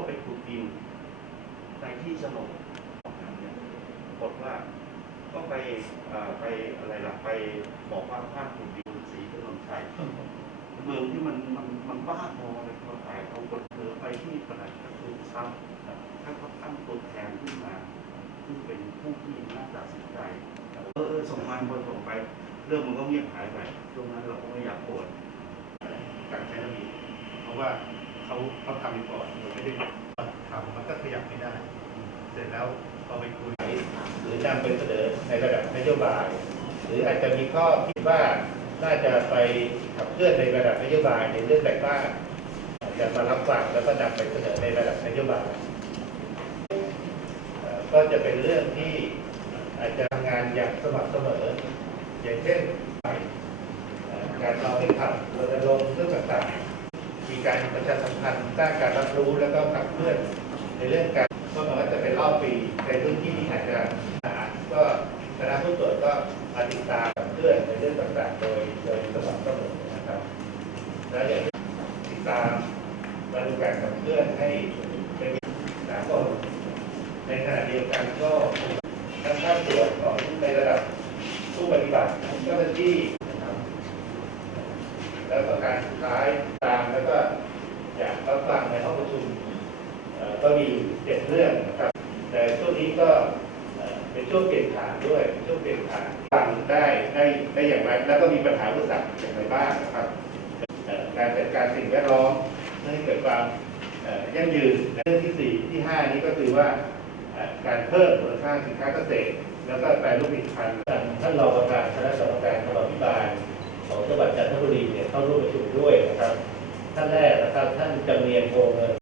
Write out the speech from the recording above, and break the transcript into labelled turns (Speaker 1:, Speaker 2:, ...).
Speaker 1: าไปขุดดินในที่โฉนดเนี่ยปรากฏว่าก็ไปไปอะไรล่ะไปบอกว่าห้ามขุดดินสีถนนชัยเมืองที่มันมันมันบ้าพอเลยพอตายเอาคนเธอไปที่ประหลัดกระทรวงทรัพย์ท่านก็ตั้งตัวแทนขึ้นมาซึ่งเป็นผู้ที่น่าตัดสินใจเออส่งมาพอส่งไป เรื่องมันก็เงียบหายไปช่วงนั้นเราก็ไม่อยากโกรธ
Speaker 2: การใช้ระเบียบเพราะว่า เขาเขาทำไปก่อนเราไม่ได้ทำมันก็ขยับไม่ได้ เสร็จแล้วพอไปคุย
Speaker 3: หรือนำไปเสนอในระดับนโยบาย หรืออาจจะมีข้อคิดว่าน่าจะไปขับเคลื่อนในระดับนโยบายในเรื่องแต่ว่าจะมารับฟังแล้วก็นำไปเสนอในระดับนโยบายก็จะเป็นเรื่องที่อาจจะทำงานอย่างสม่ำเสมอ อย่างเช่นการเราให้ขับรณรงค์เรื่องต่างๆ การประชาสัมพันธ์สร้างการรับรู้แล้วก็ขับเคลื่อนในเรื่องการก็มันก็จะเป็นรอบปีในพื้นที่ที่อาจจะหาก็คณะผู้ตรวจก็มาติดตามกับเพื่อนในเรื่องต่างๆ โดยโดยสม่ำเสมอนะครับ แล้วอย่างติดตามมาดูการกับเพื่อนให้เป็นสากลในขณะเดียวกันก็ทั้งภาคส่วนของในระดับผู้ปฏิบัติเจ้าหน้าที่ การสุดท้ายตามแล้วก็อยากรับฟังในห้องประชุมก็มีเจ็ดเรื่องนะครับ แต่ช่วงนี้ก็เป็นช่วงเปลี่ยนผ่านด้วยช่วงเปลี่ยนผ่านฟังได้ได้ได้อย่างไรแล้วก็มีปัญหาอุปสรรคอย่างไรบ้างนะครับการจัดการสิ่งแวดล้อมเพื่อให้เกิดความยั่งยืนเรื่องที่สี่ที่ห้านี้ก็คือว่าการเพิ่มมูลค่าสินค้าเกษตร แล้วก็แปรรูปผลิตภัณฑ์ท่านรอง จังหวัดจันทบุรีเนี่ยเข้าร่วมประชุมด้วยนะครับ ท่านแรกนะครับท่านจำเนียนโพเงิน